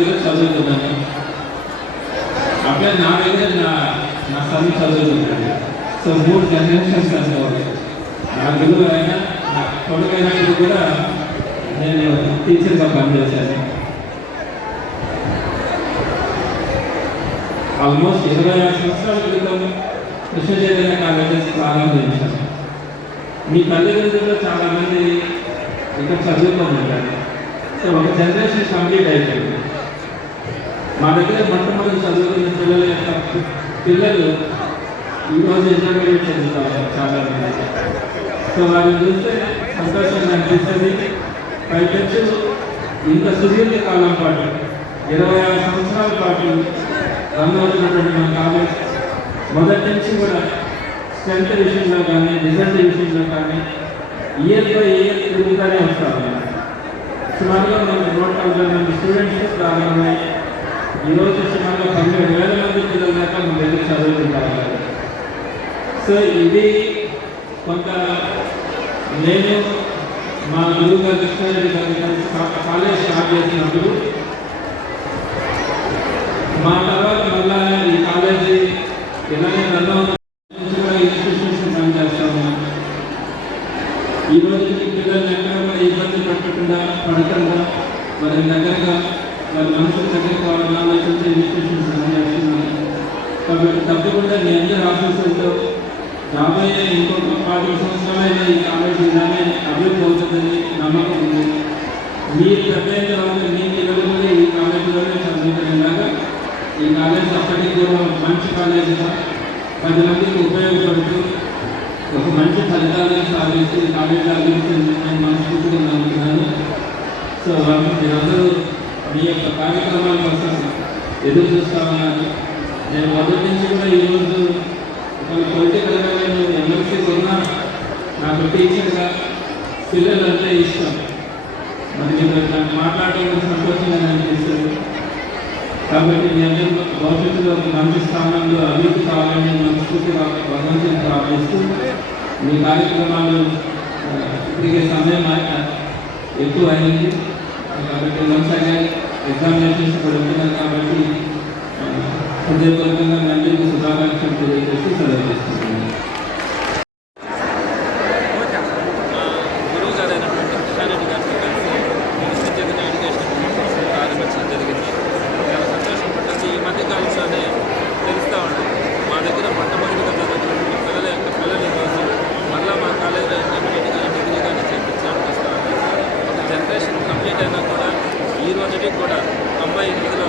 దగ్గర చదువుతున్నాను. అప్పుడే నా దగ్గర నా సన్ చదువుతున్నాడు. సో 3 జనరేషన్స్ అనుకోవాలి. నా గురువు అయినా నా కొడుకైనప్పుడు కూడా నేను టీచర్గా పనిచేశాను. ఆల్మోస్ట్ 26 సంవత్సరాల క్రితం కృష్ణ చైతన్య కాలేజెస్ ప్రారంభించాను. మీ తల్లిదండ్రుల్లో చాలామంది ఇక్కడ చదువుకొని ఉంటారు. సో ఒక జనరేషన్ కంప్లీట్ అయిపోయింది. మా దగ్గర మొట్టమొదటి చదువుకున్న పిల్లలు ఈరోజు ఇంటర్మీడియట్ చదువుతారు చాలామంది. సో వారిని చూస్తే సంతోషంగా అనిపిస్తుంది. పైపెచ్చు ఇంత సుదీర్ఘ కాలం పాటు 26 సంవత్సరాల పాటు రన్ అవుతున్నటువంటి మన కాలేజ్ మొదటి నుంచి కూడా స్ట్రెంత్ విషయంలో కానీ రిజల్ట్ విషయంలో కానీ ఇయర్ బై ఇయర్ పెరుగుతూనే వస్తాము. సుమారుగా మనకు 140 మంది స్టూడెంట్స్ ప్రారంభమై ఈరోజు సుమారుగా 12,000 మంది పిల్లల దాకా మన దగ్గర చదువుతుంటారు. సో ఇది కొంత నేను మా గురువు గారు కృష్ణారెడ్డి గారి కాలేజ్ స్టార్ట్ చేసినప్పుడు మా తర్వాత మళ్ళా ఈ కాలేజీ ఎలాగే రన్ అవుతుంది ఇన్స్టిట్యూషన్స్ రన్ చేస్తాము. ఈ రోజుకి పిల్లల్ని ఎక్కడ కూడా ఇబ్బంది పడకుండా వారి దగ్గరగా వారి మనసుకు దగ్గర కావాలని ఆలోచించే ఇన్స్టిట్యూషన్స్ రన్ చేస్తున్నాము. కాబట్టి తప్పకుండా మీ అందరి ఆఫీసులతో రాబోయే ఇంకొక 40 సంవత్సరాలైనా ఈ కాలేజీ ఇలానే అభివృద్ధి అవుతుందని నమ్మకం ఉంది. మీరు పెద్ద తర్వాత మీ పిల్లలు కూడా ఈ కాలేజీలోనే చదువుకునేలాగా ఈ కాలేజ్ అప్పటికి కూడా మంచి కాలేజీగా 10 మందికి ఉపయోగపడుతూ ఒక మంచి ఫలితాలను సాధిస్తూ ఈ కాలేజీ అభివృద్ధి నేను మనస్ఫూర్తిగా నమ్ముతున్నాను. సో మీరందరూ మీ యొక్క కార్యక్రమాల కోసం ఎదురు చూస్తా ఉన్నారు. నేను మొదటి నుంచి కూడా ఈరోజు ఒక పొలిటికల్గా నేను ఎమ్మెల్సీ ఉన్నా నాకు టీచర్గా పిల్లలంటే ఇష్టం. మరి మీరు నాకు మాట్లాడడం సంతోషంగా అనిపిస్తుంది. కాబట్టి మీ అందరూ భవిష్యత్తులో మంచి స్థానంలో అభివృద్ధి కావాలని మనస్ఫూర్తిగా భగవంతుని ప్రార్థిస్తూ మీ కార్యక్రమాలు ఇప్పటికే సమయం ఎక్కువ అయింది. కాబట్టి మంచిగా ఎగ్జామినేషన్స్ పడుతున్నారు. కాబట్టి హృదయపూర్వకంగా మీ అందరికీ శుభాకాంక్షలు తెలియజేసి సెలవు చేస్తున్నాను. గురువు గారు అయినటువంటి కృష్ణారెడ్డి గారితో కలిసి కృష్ణ చైతన్య ఎడ్యుకేషన్ ప్రారంభించడం జరిగింది. చాలా సంతోషపడ్డది. ఈ మధ్యకాలంలోనే తెలుస్తూ ఉంటుంది మా దగ్గర మొట్టమొదటిగా చదువుతున్నటువంటి పిల్లలు ఈరోజు మళ్ళీ మా కాలేజీలో ఇంటర్మీడియట్ కానీ డిగ్రీ కానీ చేయించడానికి వస్తూ ఉంటారు. ఒక జనరేషన్ కంప్లీట్ అయినా కూడా ఈ రోజుకి కూడా 98లో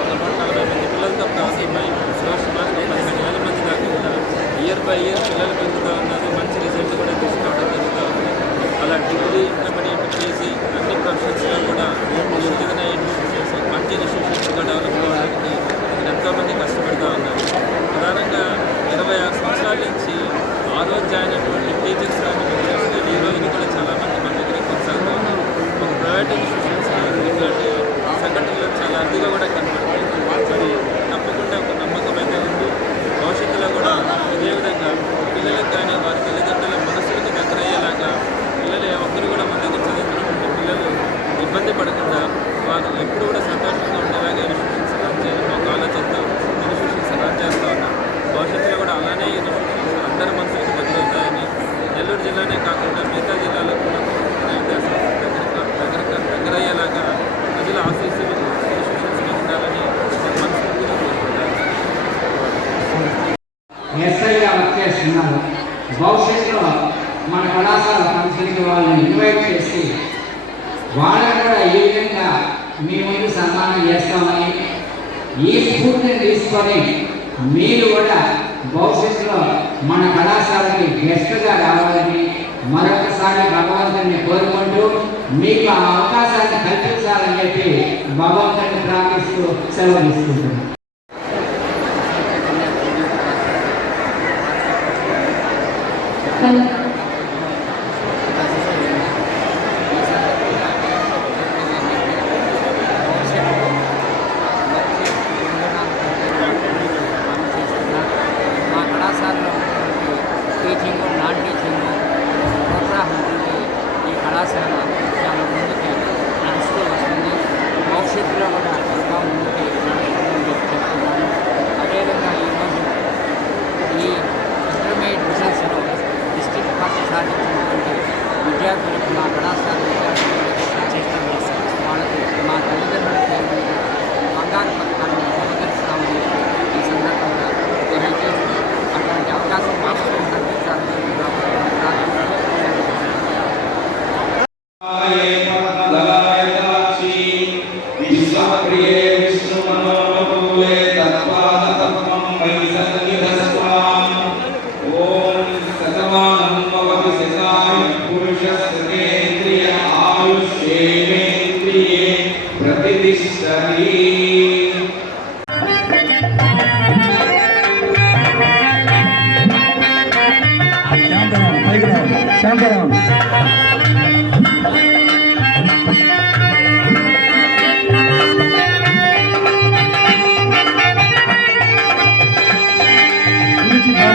140 మంది పిల్లలతో ప్రారంభమై సుమారుగా 15,000 మంది దాకా కూడా ఇయర్ బై ఇయర్ పిల్లలు పెరుగుతూ ఉన్నారు. మంచి రిజల్ట్ కూడా తీసుకోవడం జరుగుతూ ఉంది. అలా డిగ్రీ ఇంటర్మీడియట్ పీజీ అన్ని ప్రొఫెషన్స్లో కూడా యువతన ఇన్స్టిట్యూషన్స్ మంచి ఇన్స్టిట్యూషన్స్గా డెవలప్ అవ్వడానికి ఎంతోమంది కష్టపడుతూ ఉన్నారు. ప్రధానంగా 26 సంవత్సరాల నుంచి ఆ రోజు జాయిన్ అయినటువంటి టీచర్స్ కానీ లెక్చరర్స్ కానీ ఈ రోజుని కూడా చాలామంది మన దగ్గర కొనసాగుతూ ఉన్నారు. ఒక ప్రైవేట్ ఇన్స్టిట్యూషన్స్ ఇట్లాంటి సంఘటనలు చాలా అరుదుగా కూడా కనబడుతుంది. మరి తప్పకుండా ఒక నమ్మకం అయితే ఉంది. భవిష్యత్తులో కూడా అదేవిధంగా పిల్లలకు కానీ వారి తల్లిదండ్రుల మనసులకు దగ్గర అయ్యేలాగా పిల్లలు ఒక్కరు కూడా మన దగ్గర చదువుతున్నటువంటి పిల్లలు ఇబ్బంది పడకుండా వారు ఎప్పుడు కూడా సంతోషంగా ఉండేలాగా ఇన్స్టిట్యూషన్స్ రన్ చేయాలని ఒక ఆలోచనతో ఇన్స్టిట్యూషన్స్ రన్ చేస్తూ ఉన్నాం. భవిష్యత్తులో కూడా అలానే ఇన్స్టిట్యూషన్స్ అందరి మనసులకు దగ్గరవుతాయని నెల్లూరు జిల్లానే కాకుండా మిగతా జిల్లాలో కూడా దగ్గర అయ్యేలాగా ప్రజల ఆశీస్సులు ఇన్స్టిట్యూషన్స్కి ఉండాలని మనస్ఫూర్తిగా కోరుకుంటాను. ఎస్ఐగా వర్క్ చేస్తున్నారు. భవిష్యత్తులో మన కళాశాల సంస్కృతి వాళ్ళని ఇన్వైట్ చేసి వాళ్ళని కూడా ఈ విధంగా మీ ముందు సన్మానం చేస్తామని ఈ స్ఫూర్తిని తీసుకొని మీరు కూడా భవిష్యత్తులో మన కళాశాలకి గెస్ట్గా రావాలని మరొకసారి భగవంతుని కోరుకుంటూ మీకు ఆ అవకాశాన్ని కల్పించాలని చెప్పి భగవంతుని ప్రార్థిస్తూ సెలవు తీసుకుంటున్నాను. మా కళాశాలలో టీచింగ్ నాన్ టీచింగ్ ప్రోత్సాహం ఈ కళాశాల చాలా ముందుకు నడుస్తూ వస్తుంది. భవిష్యత్తులో కూడా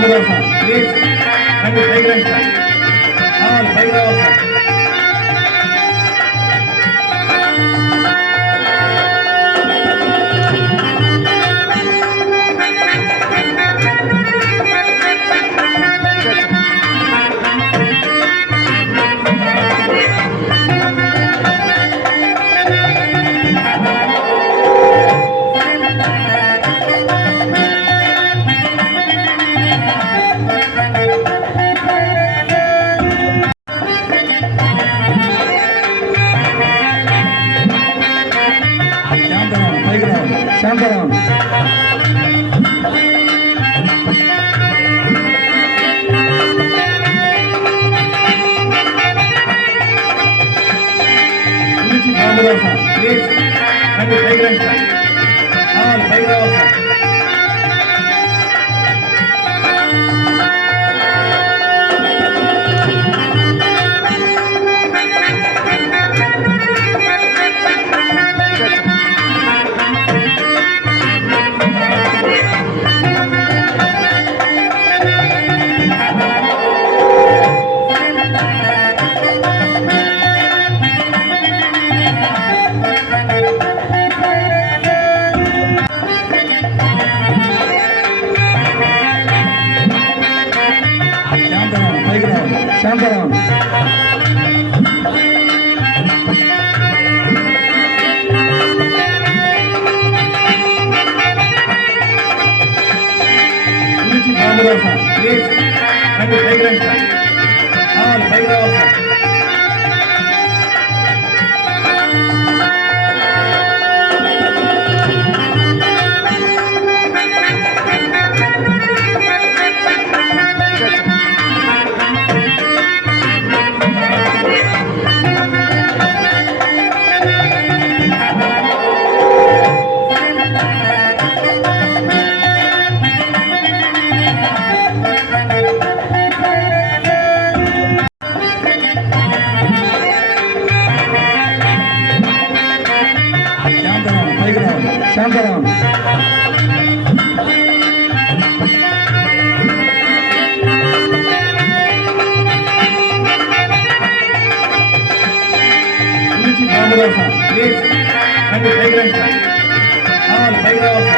రాముదాస్ సార్ ప్లీజ్ రండి పైకి రండి సార్ పైకి రావాలి సార్. శాంతరావు పైకి రావాలి శాంతరావు. రాముదాస్ సార్ ప్లీజ్ రండి పైకి రండి సార్ పైకి రావాలి సార్. శాంతరావు పైకి రావాలి శాంతరావు. రాముదాస్ సార్ ప్లీజ్ రండి పైకి రండి సార్ పైకి రావాలి సార్. శాంతరావు పైకి రావాలి శాంతరావు. రాముదాస్ సార్ ప్లీజ్ రండి పైకి రండి సార్ పైకి రావాలి